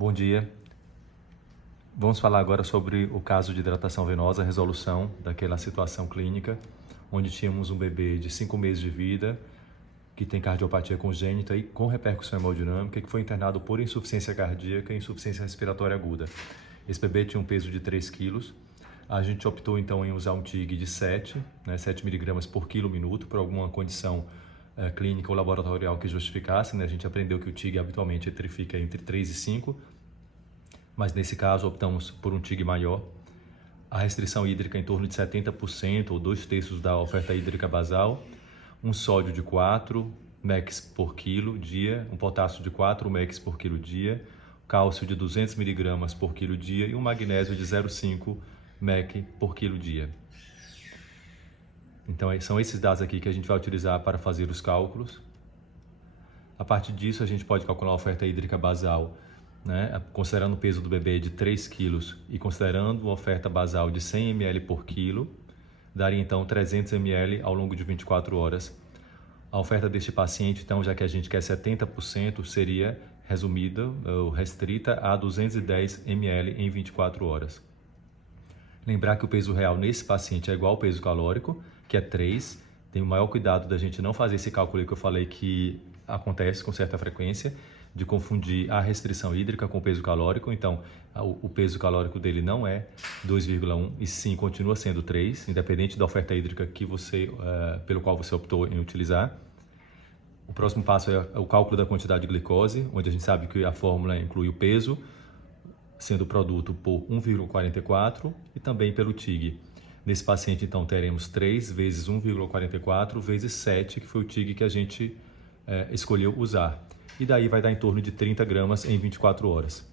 Bom dia. Vamos falar agora sobre o caso de hidratação venosa, a resolução daquela situação clínica, onde tínhamos um bebê de 5 meses de vida, que tem cardiopatia congênita e com repercussão hemodinâmica, que foi internado por insuficiência cardíaca e insuficiência respiratória aguda. Esse bebê tinha um peso de 3 quilos. A gente optou então em usar um TIG de 7 mg por quilo minuto, por alguma condição clínica ou laboratorial que justificasse. A gente aprendeu que o TIG habitualmente fica entre 3 e 5, mas nesse caso optamos por um TIG maior. A restrição hídrica em torno de 70% ou 2/3 da oferta hídrica basal, um sódio de 4 mEq por quilo dia, um potássio de 4 mEq por quilo dia, cálcio de 200 mg por quilo dia e um magnésio de 0,5 mEq por quilo dia. Então são esses dados aqui que a gente vai utilizar para fazer os cálculos. A partir disso a gente pode calcular a oferta hídrica basal, considerando o peso do bebê de 3 kg e considerando uma oferta basal de 100 ml por quilo, daria então 300 ml ao longo de 24 horas. A oferta deste paciente, então, já que a gente quer 70%, seria resumida ou restrita a 210 ml em 24 horas. Lembrar que o peso real nesse paciente é igual ao peso calórico, que é 3. Tem o maior cuidado da gente não fazer esse cálculo que eu falei que acontece com certa frequência, de confundir a restrição hídrica com o peso calórico. Então, o peso calórico dele não é 2,1 e sim continua sendo 3, independente da oferta hídrica que pelo qual você optou em utilizar. O próximo passo é o cálculo da quantidade de glicose, onde a gente sabe que a fórmula inclui o peso, sendo o produto por 1,44 e também pelo TIG. Nesse paciente, então, teremos 3 vezes 1,44 vezes 7, que foi o TIG que a gente escolheu usar. E daí vai dar em torno de 30 gramas em 24 horas.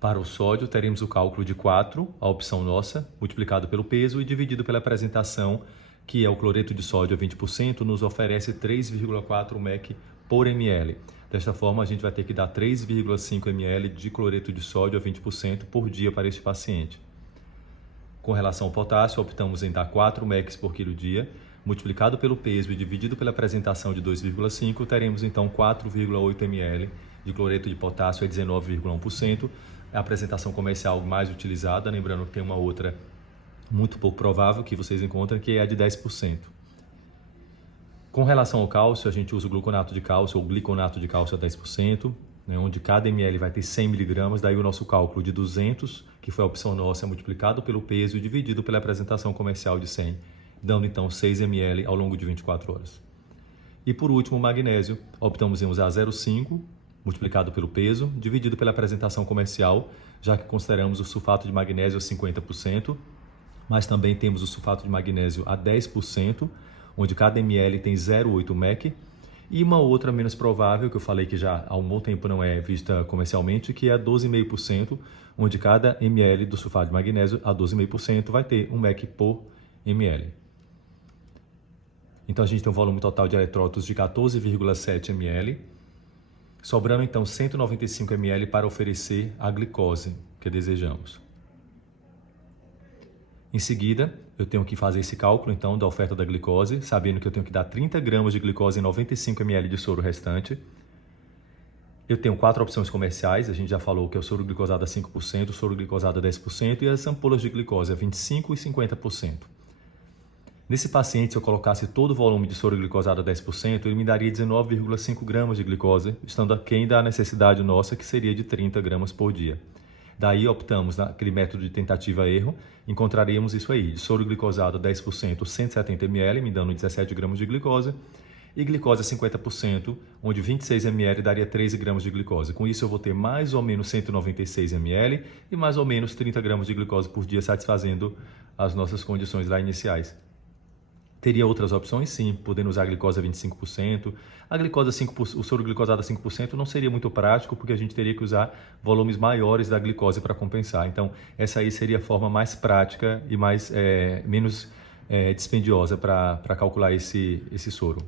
Para o sódio, teremos o cálculo de 4, a opção nossa, multiplicado pelo peso e dividido pela apresentação, que é o cloreto de sódio a 20%, nos oferece 3,4 mEq por ml. Desta forma, a gente vai ter que dar 3,5 ml de cloreto de sódio a 20% por dia para este paciente. Com relação ao potássio, optamos em dar 4 mEq por quilo dia, multiplicado pelo peso e dividido pela apresentação de 2,5, teremos então 4,8 ml de cloreto de potássio a 19,1%. A apresentação comercial mais utilizada, lembrando que tem uma outra muito pouco provável que vocês encontram, que é a de 10%. Com relação ao cálcio, a gente usa o gluconato de cálcio ou gliconato de cálcio a 10%, onde cada ml vai ter 100 mg, daí o nosso cálculo de 200, que foi a opção nossa, multiplicado pelo peso e dividido pela apresentação comercial de 100, dando então 6 ml ao longo de 24 horas. E por último, o magnésio, optamos em usar 0,5 multiplicado pelo peso, dividido pela apresentação comercial, já que consideramos o sulfato de magnésio a 50%, mas também temos o sulfato de magnésio a 10%, onde cada ml tem 0,8 mEq, e uma outra menos provável, que eu falei que já há um bom tempo não é vista comercialmente, que é 12,5%, onde cada ml do sulfato de magnésio a 12,5% vai ter 1 mEq por ml. Então a gente tem um volume total de eletrólitos de 14,7 ml, sobrando então 195 ml para oferecer a glicose que desejamos. Em seguida, eu tenho que fazer esse cálculo então da oferta da glicose, sabendo que eu tenho que dar 30 gramas de glicose em 95 ml de soro restante. Eu tenho 4 opções comerciais, a gente já falou que é o soro glicosado a 5%, o soro glicosado a 10% e as ampolas de glicose a 25% e 50%. Nesse paciente, se eu colocasse todo o volume de soro glicosado a 10%, ele me daria 19,5 gramas de glicose, estando aquém da necessidade nossa, que seria de 30 gramas por dia. Daí optamos naquele método de tentativa-erro, encontraríamos isso aí, de soro glicosado a 10%, 170 ml, me dando 17 gramas de glicose, e glicose a 50%, onde 26 ml daria 13 gramas de glicose. Com isso eu vou ter mais ou menos 196 ml e mais ou menos 30 gramas de glicose por dia, satisfazendo as nossas condições lá iniciais. Teria outras opções, sim, podendo usar a glicose a 25%. A glicose a 5%, o soro glicosado a 5% não seria muito prático, porque a gente teria que usar volumes maiores da glicose para compensar. Então, essa aí seria a forma mais prática e menos dispendiosa para calcular esse soro.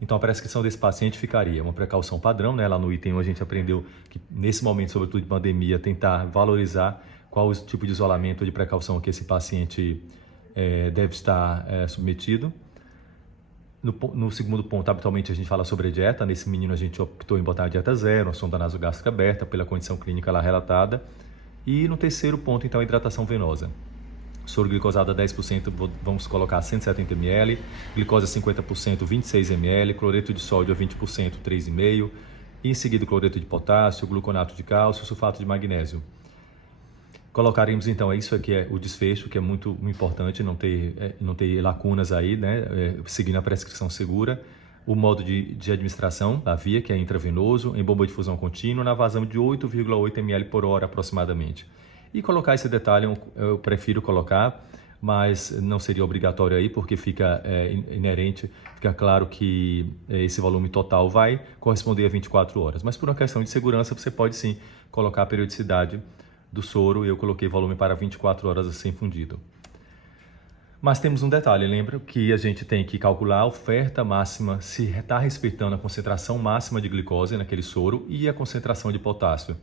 Então, a prescrição desse paciente ficaria uma precaução padrão, lá no item 1 a gente aprendeu que, nesse momento, sobretudo de pandemia, tentar valorizar qual o tipo de isolamento ou de precaução que esse paciente deve estar submetido. No segundo ponto, habitualmente a gente fala sobre a dieta. Nesse menino a gente optou em botar a dieta zero, a sonda nasogástrica aberta pela condição clínica lá relatada. E no terceiro ponto, então, a hidratação venosa. Soro glicosado a 10%, vamos colocar 170 ml, glicose a 50%, 26 ml, cloreto de sódio a 20%, 3,5, e em seguida cloreto de potássio, gluconato de cálcio, sulfato de magnésio. Colocaremos então, isso aqui é o desfecho, que é muito importante, não ter lacunas aí, né? Seguindo a prescrição segura. O modo de administração, a via, que é intravenoso, em bomba de difusão contínua, na vazão de 8,8 ml por hora aproximadamente. E colocar esse detalhe, eu prefiro colocar, mas não seria obrigatório aí, porque fica inerente, fica claro que esse volume total vai corresponder a 24 horas. Mas por uma questão de segurança, você pode sim colocar a periodicidade do soro. Eu coloquei volume para 24 horas assim fundido. Mas temos um detalhe, lembra que a gente tem que calcular a oferta máxima, se está respeitando a concentração máxima de glicose naquele soro e a concentração de potássio.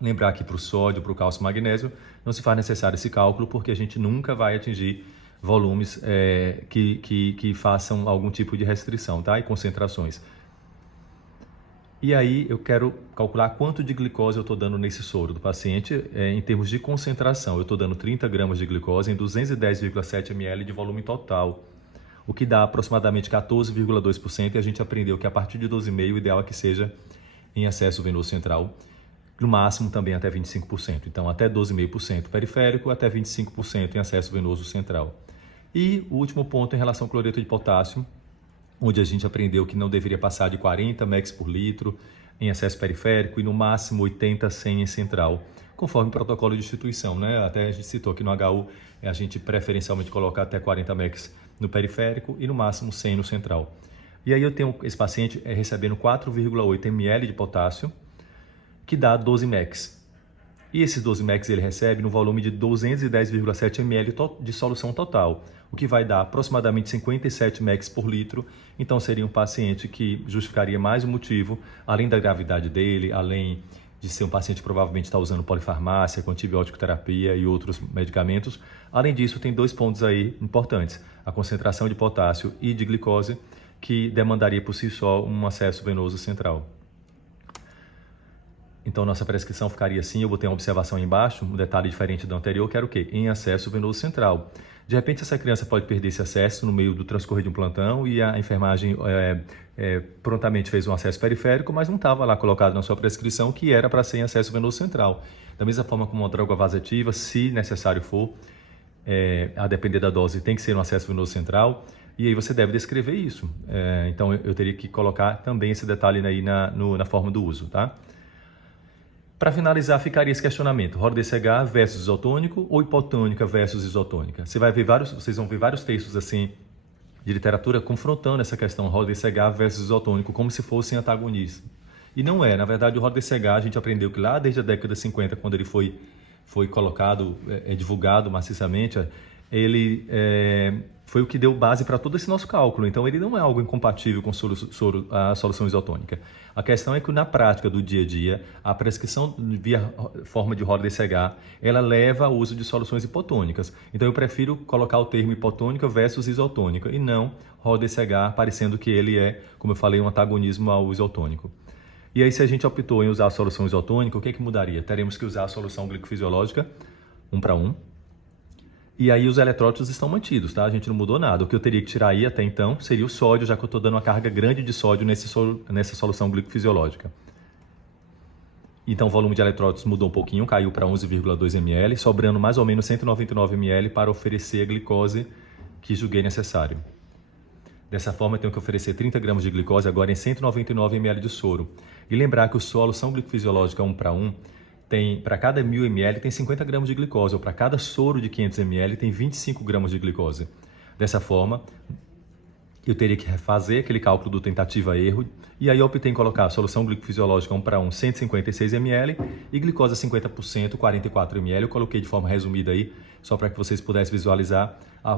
Lembrar que para o sódio, para o cálcio e magnésio, não se faz necessário esse cálculo, porque a gente nunca vai atingir volumes que façam algum tipo de restrição, tá? E concentrações. E aí eu quero calcular quanto de glicose eu estou dando nesse soro do paciente em termos de concentração. Eu estou dando 30 gramas de glicose em 210,7 ml de volume total, o que dá aproximadamente 14,2%, e a gente aprendeu que a partir de 12,5% o ideal é que seja em acesso venoso central, no máximo também até 25%. Então até 12,5% periférico, até 25% em acesso venoso central. E o último ponto em relação ao cloreto de potássio, onde a gente aprendeu que não deveria passar de 40 mg por litro em acesso periférico e no máximo 80 a 100 em central, conforme o protocolo de instituição, né? Até a gente citou que no HU a gente preferencialmente coloca até 40 mg no periférico e no máximo 100 no central. E aí eu tenho esse paciente recebendo 4,8 ml de potássio, que dá 12 mg. E esses 12 mg ele recebe no volume de 210,7 ml de solução total, o que vai dar aproximadamente 57 mg por litro. Então seria um paciente que justificaria mais um motivo, além da gravidade dele, além de ser um paciente que provavelmente está usando polifarmácia, com antibiótico terapia e outros medicamentos. Além disso, tem dois pontos aí importantes: a concentração de potássio e de glicose, que demandaria por si só um acesso venoso central. Então, nossa prescrição ficaria assim. Eu botei uma observação aí embaixo, um detalhe diferente do anterior, que era o quê? Em acesso venoso central. De repente, essa criança pode perder esse acesso no meio do transcorrer de um plantão e a enfermagem prontamente fez um acesso periférico, mas não estava lá colocado na sua prescrição que era para ser em acesso venoso central. Da mesma forma como uma droga vasativa, se necessário for, a depender da dose, tem que ser no acesso venoso central. E aí você deve descrever isso. Então, eu teria que colocar também esse detalhe aí na forma do uso, tá? Para finalizar, ficaria esse questionamento: Rhodesiga versus isotônico ou hipotônica versus isotônica? Vocês vão ver vários textos assim de literatura confrontando essa questão Rhodesiga versus isotônico como se fossem antagonistas. E não é. Na verdade, o Rhodesiga, a gente aprendeu que lá desde a década de 50, quando ele foi colocado, divulgado maciçamente, ele foi o que deu base para todo esse nosso cálculo. Então, ele não é algo incompatível com a solução isotônica. A questão é que, na prática do dia a dia, a prescrição via forma de Rhodesiga, ela leva ao uso de soluções hipotônicas. Então, eu prefiro colocar o termo hipotônica versus isotônica e não Rhodesiga, parecendo que ele é, como eu falei, um antagonismo ao isotônico. E aí, se a gente optou em usar a solução isotônica, o que mudaria? Teremos que usar a solução glicofisiológica 1 para 1. E aí os eletrólitos estão mantidos, tá? A gente não mudou nada. O que eu teria que tirar aí até então seria o sódio, já que eu estou dando uma carga grande de sódio nessa solução glicofisiológica. Então o volume de eletrólitos mudou um pouquinho, caiu para 11,2 ml, sobrando mais ou menos 199 ml para oferecer a glicose que julguei necessário. Dessa forma, eu tenho que oferecer 30 gramas de glicose agora em 199 ml de soro. E lembrar que a solução glicofisiológica 1 para 1, para cada 1000 ml tem 50 gramas de glicose, ou para cada soro de 500 ml tem 25 gramas de glicose. Dessa forma, eu teria que refazer aquele cálculo do tentativa-erro, e aí eu optei em colocar a solução glicofisiológica 1 para 1, 156 ml, e glicose a 50%, 44 ml. Eu coloquei de forma resumida aí, só para que vocês pudessem visualizar a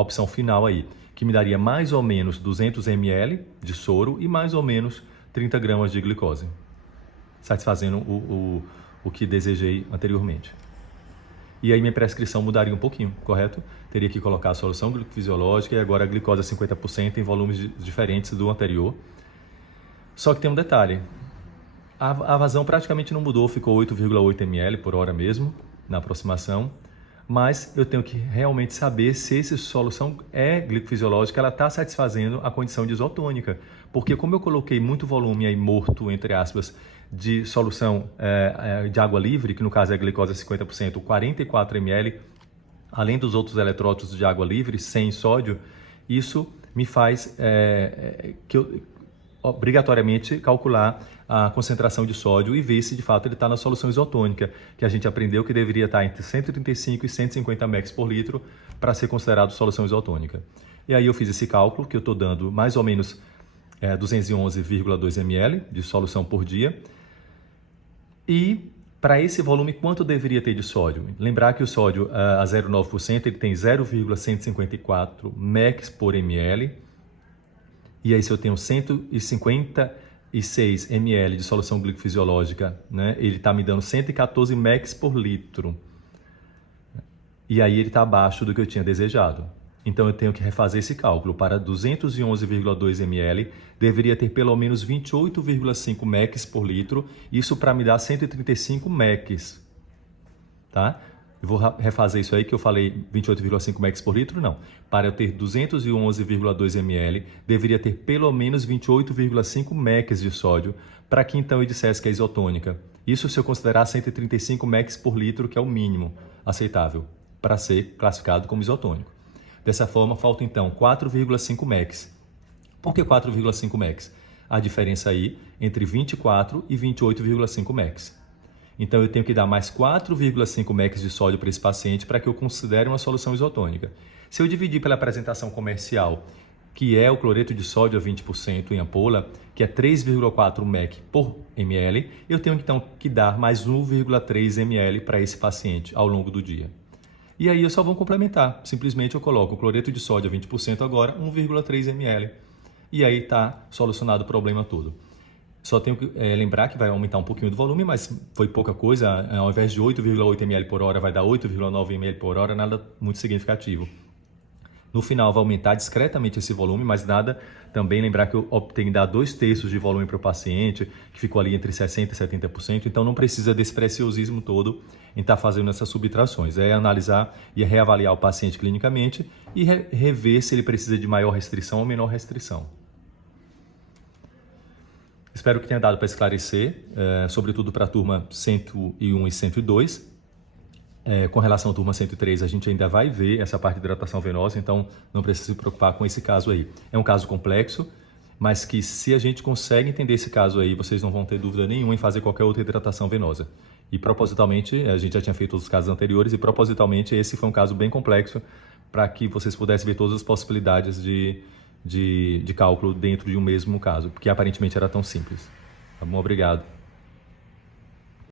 opção final aí, que me daria mais ou menos 200 ml de soro e mais ou menos 30 gramas de glicose, satisfazendo o que desejei anteriormente. E aí minha prescrição mudaria um pouquinho, correto? teria que colocar a solução glicofisiológica e agora a glicose a 50% em volumes diferentes do anterior. Só que tem um detalhe, a vazão praticamente não mudou, ficou 8,8 ml por hora mesmo, na aproximação, mas eu tenho que realmente saber se essa solução é glicofisiológica, ela está satisfazendo a condição de isotônica, porque como eu coloquei muito volume aí morto, entre aspas, de solução de água livre, que no caso é a glicose a 50%, 44 ml, além dos outros eletrólitos de água livre, sem sódio, isso me faz que eu obrigatoriamente calcular a concentração de sódio e ver se de fato ele está na solução isotônica, que a gente aprendeu que deveria estar entre 135 e 150 mEq por litro para ser considerado solução isotônica. E aí eu fiz esse cálculo, que eu estou dando mais ou menos 211,2 ml de solução por dia. E para esse volume, quanto deveria ter de sódio? Lembrar que o sódio a 0,9% ele tem 0,154 mEq por ml. E aí, se eu tenho 156 ml de solução glicofisiológica, né, ele está me dando 114 mEq por litro. E aí ele está abaixo do que eu tinha desejado. Então eu tenho que refazer esse cálculo. Para 211,2 ml, deveria ter pelo menos 28,5 mEq por litro. Isso para me dar 135 mEq. Tá? Eu vou refazer isso aí que eu falei 28,5 mEq por litro, não. Para eu ter 211,2 ml, deveria ter pelo menos 28,5 mEq de sódio, para que então eu dissesse que é isotônica. Isso se eu considerar 135 mEq por litro, que é o mínimo aceitável para ser classificado como isotônico. Dessa forma, falta então 4,5 mEq. Por que 4,5 mEq? A diferença aí entre 24 e 28,5 mEq. Então, eu tenho que dar mais 4,5 mEq de sódio para esse paciente para que eu considere uma solução isotônica. Se eu dividir pela apresentação comercial, que é o cloreto de sódio a 20% em ampola, que é 3,4 mEq por ml, eu tenho então que dar mais 1,3 ml para esse paciente ao longo do dia. E aí eu só vou complementar. Simplesmente eu coloco o cloreto de sódio a 20% agora, 1,3 ml. E aí está solucionado o problema todo. Só tenho que lembrar que vai aumentar um pouquinho do volume, mas foi pouca coisa. Ao invés de 8,8 ml por hora, vai dar 8,9 ml por hora, nada muito significativo. No final vai aumentar discretamente esse volume, mas nada. Também lembrar que eu optei em dar 2/3 de volume para o paciente, que ficou ali entre 60% e 70%, então não precisa desse preciosismo todo em estar fazendo essas subtrações. É analisar e reavaliar o paciente clinicamente e rever se ele precisa de maior restrição ou menor restrição. Espero que tenha dado para esclarecer, sobretudo para a turma 101 e 102. Com relação à turma 103, a gente ainda vai ver essa parte de hidratação venosa, então não precisa se preocupar com esse caso aí. É um caso complexo, mas que se a gente consegue entender esse caso aí, vocês não vão ter dúvida nenhuma em fazer qualquer outra hidratação venosa. E propositalmente, a gente já tinha feito os casos anteriores, e propositalmente esse foi um caso bem complexo para que vocês pudessem ver todas as possibilidades de cálculo dentro de um mesmo caso, porque aparentemente era tão simples. Tá bom? Obrigado.